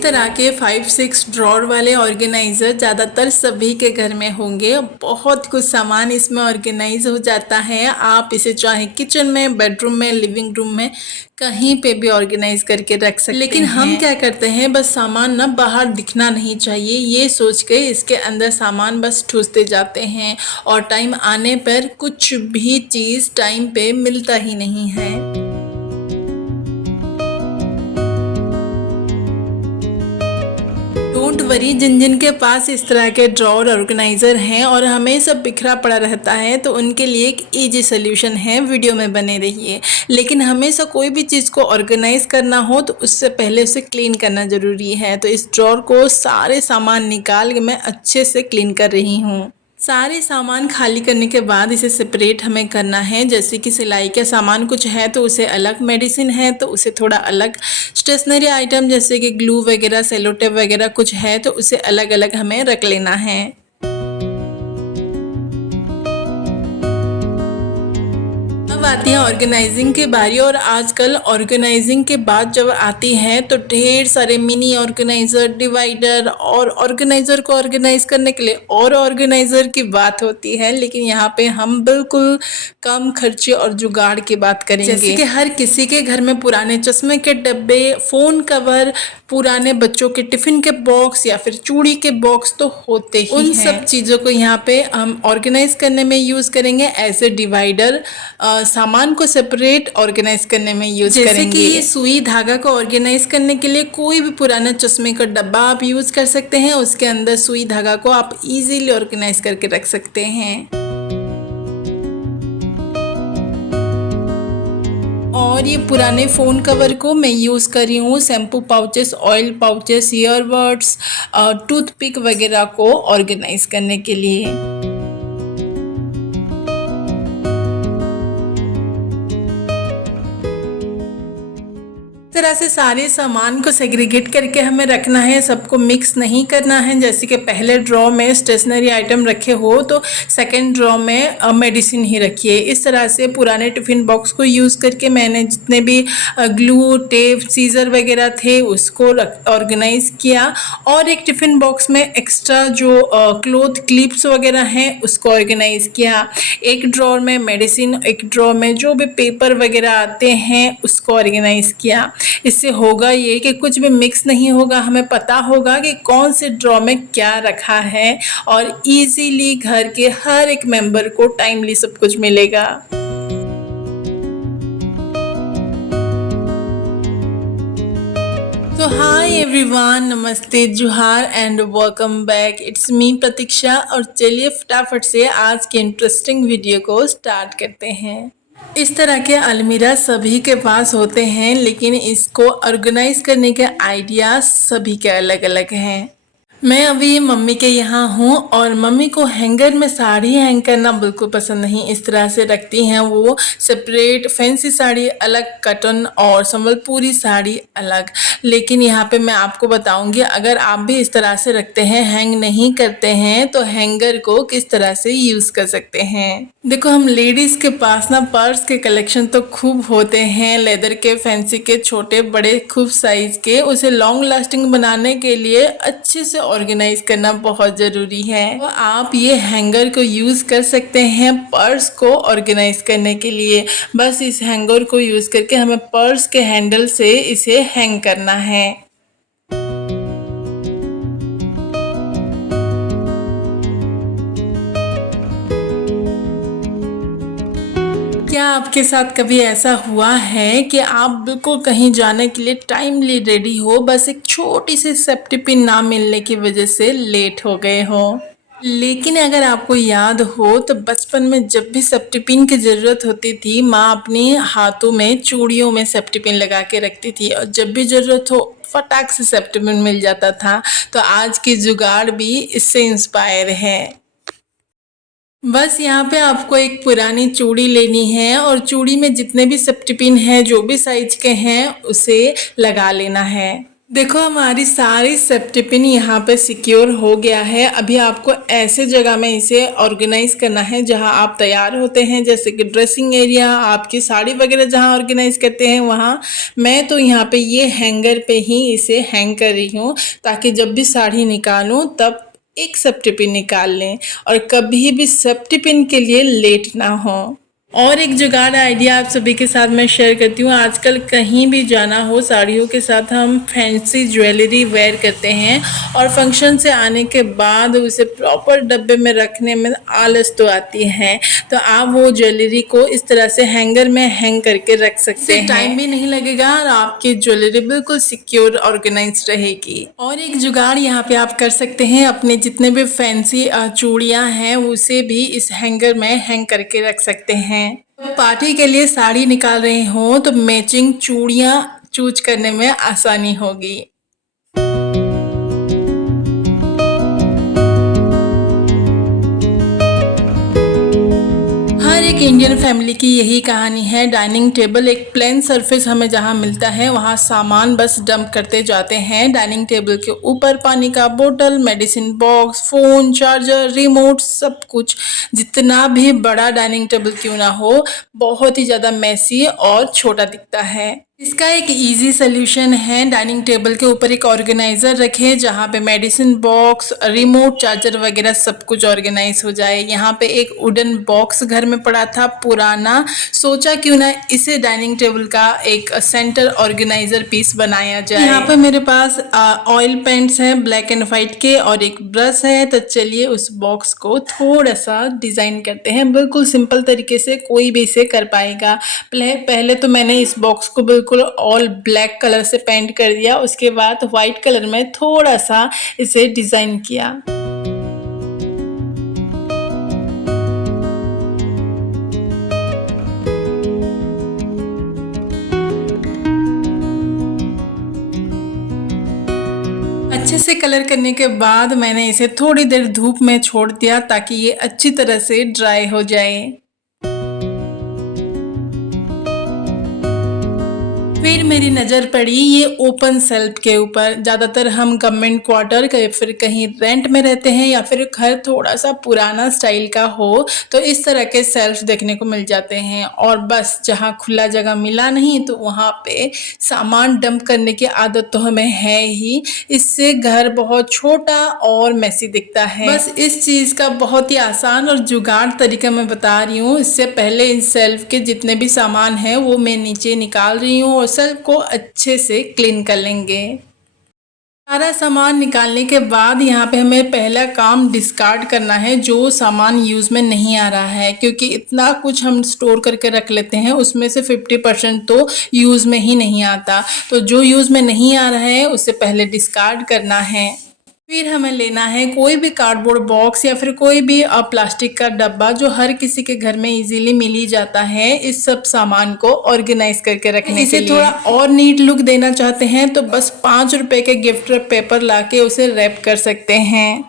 इस तरह के 5-6 ड्रॉर वाले ऑर्गेनाइज़र ज़्यादातर सभी के घर में होंगे। बहुत कुछ सामान इसमें ऑर्गेनाइज हो जाता है। आप इसे चाहे किचन में, बेडरूम में, लिविंग रूम में कहीं पे भी ऑर्गेनाइज करके रख सकते हैं। लेकिन हम क्या करते हैं, बस सामान ना बाहर दिखना नहीं चाहिए ये सोच के इसके अंदर सामान बस ठूसते जाते हैं और टाइम आने पर कुछ भी चीज़ टाइम पे मिलता ही नहीं है। डोंट वरी, जिन जिन के पास इस तरह के ड्रॉर ऑर्गेनाइज़र हैं और हमेशा बिखरा पड़ा रहता है तो उनके लिए एक इजी सोल्यूशन है, वीडियो में बने रहिए। लेकिन हमेशा कोई भी चीज़ को ऑर्गेनाइज करना हो तो उससे पहले उसे क्लीन करना ज़रूरी है। तो इस ड्रॉर को सारे सामान निकाल के मैं अच्छे से क्लीन कर रही हूँ। सारे सामान खाली करने के बाद इसे सेपरेट हमें करना है। जैसे कि सिलाई का सामान कुछ है तो उसे अलग, मेडिसिन है तो उसे थोड़ा अलग, स्टेशनरी आइटम जैसे कि ग्लू वगैरह, सेलो टेप वगैरह कुछ है तो उसे अलग अलग हमें रख लेना है। अब आती है ऑर्गेनाइजिंग की बारी और आजकल ऑर्गेनाइजिंग के बाद जब आती है तो ढेर सारे मिनी ऑर्गेनाइज़र, डिवाइडर और ऑर्गेनाइज़र को ऑर्गेनाइज करने के लिए और ऑर्गेनाइज़र की बात होती है। लेकिन यहाँ पे हम बिल्कुल कम खर्चे और जुगाड़ की बात करेंगे। जैसे कि हर किसी के घर में पुराने चश्मे के डब्बे, फ़ोन कवर, पुराने बच्चों के टिफ़िन के बॉक्स या फिर चूड़ी के बॉक्स तो होते ही हैं। उन सब चीज़ों को यहाँ पे हम ऑर्गेनाइज करने में यूज़ करेंगे एज ए डिवाइडर। सामान को सेपरेट ऑर्गेनाइज करने में यूज़ करेंगे। जैसे कि सुई धागा को ऑर्गेनाइज करने के लिए कोई भी पुराना चश्मे का डब्बा आप यूज़ कर सकते हैं। उसके अंदर सुई धागा को आप इजीली ऑर्गेनाइज करके रख सकते हैं। और ये पुराने फ़ोन कवर को मैं यूज़ कर रही हूँ shampoo pouches, oil pouches, earbuds, toothpick वगैरह को ऑर्गेनाइज करने के लिए। तरह से सारे सामान को सेग्रीगेट करके हमें रखना है, सबको मिक्स नहीं करना है। जैसे कि पहले ड्रॉ में स्टेशनरी आइटम रखे हो तो सेकंड ड्रॉ में मेडिसिन ही रखिए। इस तरह से पुराने टिफ़िन बॉक्स को यूज़ करके मैंने जितने भी ग्लू, टेप, सीज़र वगैरह थे उसको ऑर्गेनाइज़ किया और एक टिफ़िन बॉक्स में एक्स्ट्रा जो क्लोथ क्लिप्स वगैरह हैं उसको ऑर्गेनाइज़ किया। एक ड्रॉर में मेडिसिन, एक ड्रॉर में जो भी पेपर वगैरह आते हैं उसको ऑर्गेनाइज़ किया। इससे होगा ये कि कुछ भी मिक्स नहीं होगा, हमें पता होगा कि कौन से ड्रॉ में क्या रखा है और इजीली घर के हर एक मेंबर को टाइमली सब कुछ मिलेगा। तो हाय एवरीवन, नमस्ते, जुहार and welcome back. It's me Pratiksha और चलिए फटाफट से आज के इंटरेस्टिंग वीडियो को स्टार्ट करते हैं। इस तरह के अलमीरा सभी के पास होते हैं लेकिन इसको ऑर्गेनाइज करने के आइडियाज सभी के अलग अलग हैं। मैं अभी मम्मी के यहाँ हूँ और मम्मी को हैंगर में साड़ी हैंग करना बिल्कुल पसंद नहीं। इस तरह से रखती हैं वो सेपरेट, फैंसी साड़ी अलग, कॉटन और संबलपुरी साड़ी अलग। लेकिन यहाँ पे मैं आपको बताऊंगी, अगर आप भी इस तरह से रखते हैं, हैंग नहीं करते हैं, तो हैंगर को किस तरह से यूज़ कर सकते हैं। देखो, हम लेडीज़ के पास ना पर्स के कलेक्शन तो खूब होते हैं, लेदर के, फैंसी के, छोटे बड़े खूब साइज़ के। उसे लॉन्ग लास्टिंग बनाने के लिए अच्छे से ऑर्गेनाइज करना बहुत ज़रूरी है। तो आप ये हैंगर को यूज़ कर सकते हैं पर्स को ऑर्गेनाइज करने के लिए। बस इस हैंगर को यूज़ करके हमें पर्स के हैंडल से इसे हैंग करना है। क्या आपके साथ कभी ऐसा हुआ है कि आप बिल्कुल कहीं जाने के लिए टाइमली रेडी हो, बस एक छोटी सी सेफ्टी पिन ना मिलने की वजह से लेट हो गए हो? लेकिन अगर आपको याद हो तो बचपन में जब भी सेफ्टी पिन की ज़रूरत होती थी, माँ अपने हाथों में, चूड़ियों में सेफ्टी पिन लगा के रखती थी और जब भी ज़रूरत हो फटाक से सेफ्टी पिन मिल जाता था। तो आज की जुगाड़ भी इससे इंस्पायर है। बस यहाँ पे आपको एक पुरानी चूड़ी लेनी है और चूड़ी में जितने भी सेफ्टी पिन हैं, जो भी साइज के हैं, उसे लगा लेना है। देखो हमारी सारी सेफ्टी पिन यहाँ पे सिक्योर हो गया है। अभी आपको ऐसे जगह में इसे ऑर्गेनाइज करना है जहाँ आप तैयार होते हैं, जैसे कि ड्रेसिंग एरिया, आपकी साड़ी वगैरह जहाँ ऑर्गेनाइज करते हैं वहाँ। मैं तो यहाँ पे ये हैंगर पे ही इसे हैंग कर रही हूँ, ताकि जब भी साड़ी निकालूँ तब एक सेफ्टी पिन निकाल लें और कभी भी सेफ्टी पिन के लिए लेट ना हो। और एक जुगाड़ आइडिया आप सभी के साथ मैं शेयर करती हूँ। आजकल कहीं भी जाना हो, साड़ियों के साथ हम फैंसी ज्वेलरी वेयर करते हैं और फंक्शन से आने के बाद उसे प्रॉपर डब्बे में रखने में आलस तो आती है। तो आप वो ज्वेलरी को इस तरह से हैंगर में हैंग करके रख सकते हैं। टाइम भी नहीं लगेगा और आपकी ज्वेलरी बिल्कुल सिक्योर ऑर्गेनाइज रहेगी। और एक जुगाड़ यहाँ पे आप कर सकते हैं, अपने जितने भी फैंसी चूड़ियाँ हैं उसे भी इस हैंगर में हैंग करके रख सकते हैं। पार्टी के लिए साड़ी निकाल रहे हो तो मैचिंग चूड़ियाँ चूज करने में आसानी होगी। हर एक इंडियन फैमिली की यही कहानी है। डाइनिंग टेबल एक प्लेन सरफेस हमें जहाँ मिलता है वहाँ सामान बस डंप करते जाते हैं। डाइनिंग टेबल के ऊपर पानी का बोतल, medicine box, phone, charger, remote, सब कुछ, जितना भी बड़ा डाइनिंग टेबल क्यों ना हो, बहुत ही ज़्यादा मैसी और छोटा दिखता है। इसका एक इजी सोल्यूशन है, डाइनिंग टेबल के ऊपर एक ऑर्गेनाइजर रखें जहाँ पे मेडिसिन बॉक्स, रिमोट, चार्जर वगैरह सब कुछ ऑर्गेनाइज हो जाए। यहाँ पे एक वुडन बॉक्स घर में पड़ा था पुराना, सोचा क्यों ना इसे डाइनिंग टेबल का एक सेंटर ऑर्गेनाइजर पीस बनाया जाए। यहाँ पे मेरे पास ऑयल पेंट्स हैं ब्लैक एंड व्हाइट के और एक ब्रश है। तो चलिए उस बॉक्स को थोड़ा सा डिज़ाइन करते हैं, बिल्कुल सिंपल तरीके से कोई भी इसे कर पाएगा। पहले तो मैंने इस बॉक्स को बिल्कुल ऑल ब्लैक कलर से पेंट कर दिया, उसके बाद व्हाइट कलर में थोड़ा सा इसे डिज़ाइन किया। अच्छे से कलर करने के बाद मैंने इसे थोड़ी देर धूप में छोड़ दिया ताकि ये अच्छी तरह से ड्राई हो जाए। फिर मेरी नज़र पड़ी ये ओपन सेल्फ के ऊपर। ज़्यादातर हम गवर्नमेंट क्वार्टर फिर कहीं रेंट में रहते हैं या फिर घर थोड़ा सा पुराना स्टाइल का हो तो इस तरह के सेल्फ देखने को मिल जाते हैं। और बस जहाँ खुला जगह मिला नहीं तो वहाँ पे सामान डंप करने की आदत तो हमें है ही, इससे घर बहुत छोटा और मैसी दिखता है। बस इस चीज़ का बहुत ही आसान और जुगाड़ तरीका मैं बता रही हूँ। इससे पहले इन सेल्फ के जितने भी सामान हैं वो मैं नीचे निकाल रही हूँ और सेल्फ को अच्छे से क्लीन कर लेंगे। सारा सामान निकालने के बाद यहाँ पे हमें पहला काम डिस्कार्ड करना है, जो सामान यूज़ में नहीं आ रहा है, क्योंकि इतना कुछ हम स्टोर करके रख लेते हैं उसमें से 50% तो यूज़ में ही नहीं आता। तो जो यूज़ में नहीं आ रहा है उसे पहले डिस्कार्ड करना है। फिर हमें लेना है कोई भी कार्डबोर्ड बॉक्स या फिर कोई भी प्लास्टिक का डब्बा जो हर किसी के घर में इजीली मिल ही जाता है, इस सब सामान को ऑर्गेनाइज करके रखने के लिए। इसे थोड़ा और नीट लुक देना चाहते हैं तो बस 5 रुपए के गिफ्ट पेपर लाके उसे रैप कर सकते हैं।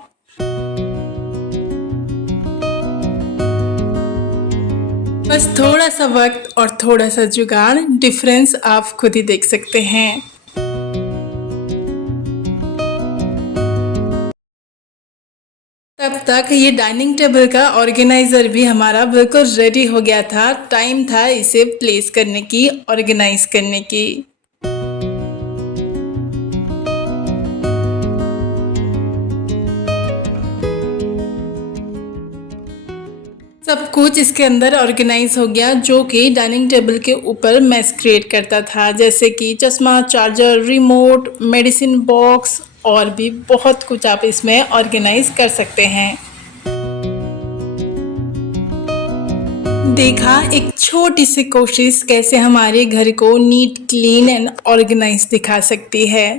बस थोड़ा सा वक्त और थोड़ा सा जुगाड़, डिफरेंस आप खुद ही देख सकते हैं। तब तक ये डाइनिंग टेबल का ऑर्गेनाइज़र भी हमारा बिल्कुल रेडी हो गया था। टाइम था इसे प्लेस करने की, ऑर्गेनाइज करने की। सब कुछ इसके अंदर ऑर्गेनाइज हो गया, जो कि डाइनिंग टेबल के ऊपर मैस क्रिएट करता था, जैसे कि चश्मा, चार्जर, रिमोट, मेडिसिन बॉक्स और भी बहुत कुछ आप इसमें ऑर्गेनाइज कर सकते हैं। देखा एक छोटी सी कोशिश कैसे हमारे घर को नीट, क्लीन एंड ऑर्गेनाइज दिखा सकती है।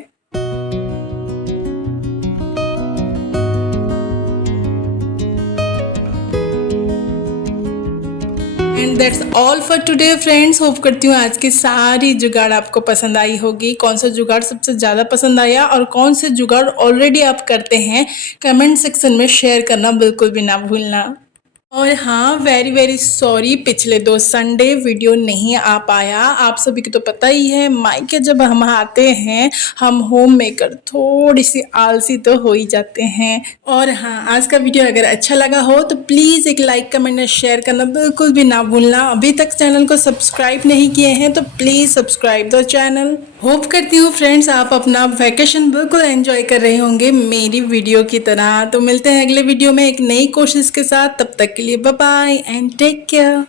And that's all for today friends. Hope करती हूँ आज की सारी जुगाड़ आपको पसंद आई होगी। कौन सा जुगाड़ सबसे ज़्यादा पसंद आया और कौन से जुगाड़ ऑलरेडी आप करते हैं, कमेंट सेक्शन में शेयर करना बिल्कुल भी ना भूलना। और हाँ, वेरी वेरी सॉरी, पिछले 2 संडे वीडियो नहीं आ पाया। आप सभी को तो पता ही है, मायके जब हम आते हैं, हम होम मेकर थोड़ी सी आलसी तो हो ही जाते हैं। और हाँ, आज का वीडियो अगर अच्छा लगा हो तो प्लीज़ एक लाइक कमेंट और शेयर करना बिल्कुल भी ना भूलना। अभी तक चैनल को सब्सक्राइब नहीं किए हैं तो please subscribe the channel. Hope करती हूँ फ्रेंड्स आप अपना वैकेशन बिल्कुल एंजॉय कर रहे होंगे मेरी वीडियो की तरह। तो मिलते हैं अगले वीडियो में एक नई कोशिश के साथ, तब तक के लिए bye bye and take care.